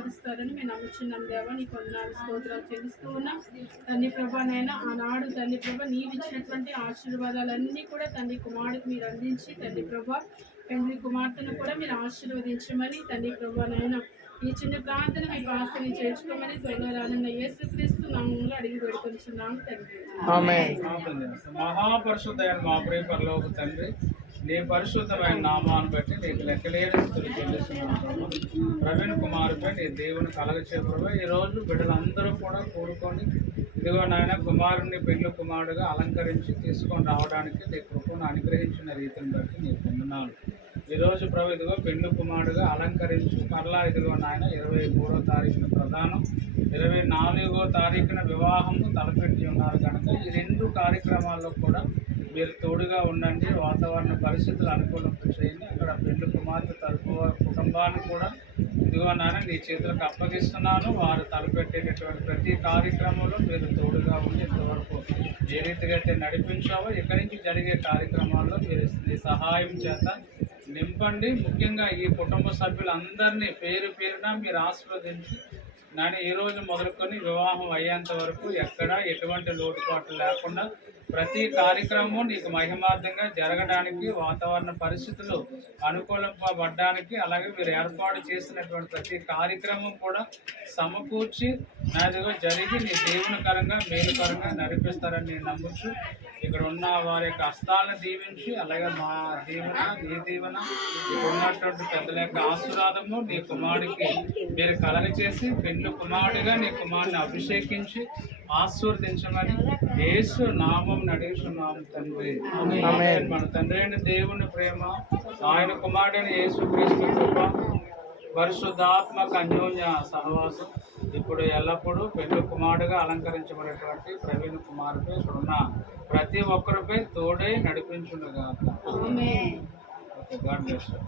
బలపరుస్తారని మేము నమ్ముచున్నాం దేవా. నీకు వందనాలు స్తోత్రాలు చెల్లిస్తూ ఉన్నాం తండ్రి ప్రభా. నైనా ఆనాడు తండ్రి ప్రభా నీవు ఇచ్చినటువంటి ఆశీర్వాదాలన్నీ కూడా తండ్రి కుమారుడికి మీరు అందించి తండ్రి ప్రభా పెండ్లి కుమార్తెను కూడా మీరు ఆశీర్వదించమని తండ్రి ప్రభా నైనా ఈ చిన్న ప్రార్థన మీకు ఆశని చేర్చుకోమని త్వరగా రానున్న యేసుక్రీస్తు నామములో అడిగి పెడుతున్నాం తండ్రి. మహాపరిశుద్ధైన మా ప్రియ పరలోక తండ్రి, నీ పరిశుద్ధమైన నామాన్ని బట్టి నీకు లెక్కలేని స్థుతులు చెల్లిస్తున్నాము. ప్రవీణ్ కుమార్పై నీ దేవుని కలగచేపడగా ఈరోజు బిడ్డలందరూ కూడా కూడుకొని ఇదిగో నాయన కుమారుని పెళ్లి కుమారుడుగా అలంకరించి తీసుకొని రావడానికి నీ కృపను అనుగ్రహించిన రీతిని బట్టి నీకు వందనాలు. ఈరోజు ప్రభు ఇదిగో పెళ్లి కుమారుడుగా అలంకరించి మరలా ఇదిగో నాయన 23వ తారీఖున ప్రధానం, 24వ తారీఖున వివాహము తలపెట్టి ఉన్నారు కనుక ఈ 2 కార్యక్రమాల్లో కూడా మీరు తోడుగా ఉండండి. వాతావరణ పరిస్థితులు అనుకూలంగా చేయండి. అక్కడ పెళ్లి కుమార్తె తరపు కుటుంబాన్ని కూడా ఇదిగో నాన్న నీ చేతులకు అప్పగిస్తున్నాను. వారు తలపెట్టేటటువంటి ప్రతి కార్యక్రమంలో మీరు తోడుగా ఉండి ఇంతవరకు ఏ రీతిగా అయితే నడిపించావో ఇక్కడి నుంచి జరిగే కార్యక్రమాల్లో మీరు నీ సహాయం చేత నింపండి. ముఖ్యంగా ఈ కుటుంబ సభ్యులందరినీ పేరు పేరున మీరు ఆశీర్వదించి నాని ఈ రోజు మొదలుకొని వివాహం అయ్యేంత వరకు ఎక్కడ ఎటువంటి లోటుపాట్లు లేకుండా ప్రతి కార్యక్రమం నీకు మహిమార్థంగా జరగడానికి వాతావరణ పరిస్థితులు అనుకూలింపబడ్డానికి అలాగే మీరు ఏర్పాటు చేసినటువంటి ప్రతి కార్యక్రమం కూడా సమకూర్చి నాదిగా జరిగి నీ దేవునికరంగా మేలుకరంగా నడిపిస్తారని నేను నమ్మచ్చు. ఇక్కడ ఉన్న వారి యొక్క హస్తాలను దీవించి అలాగే మా దీవెన నీ దీవెన ఇక్కడ ఉన్నటువంటి పెద్దల యొక్క ఆశీర్వాదము నీ కుమారుడికి మీరు కలగ చేసి పెళ్లి కుమారుడిగా నీ కుమారుని అభిషేకించి ఆశీర్వదించమని యేసు నామం నడుస్తున్నాము తండ్రి. మన తండ్రి అయిన దేవుని ప్రేమ, ఆయన కుమారుడైన యేసుక్రీస్తు కృప, పరిశుద్ధాత్మక అన్యోన్య సహవాసం ఇప్పుడు ఎల్లప్పుడూ పెళ్లి కుమారుడుగా అలంకరించబడేటువంటి ప్రవీణ్ కుమార్పై ఉన్న ప్రతి ఒక్కరిపై తోడై నడిపించుండగా. God bless you.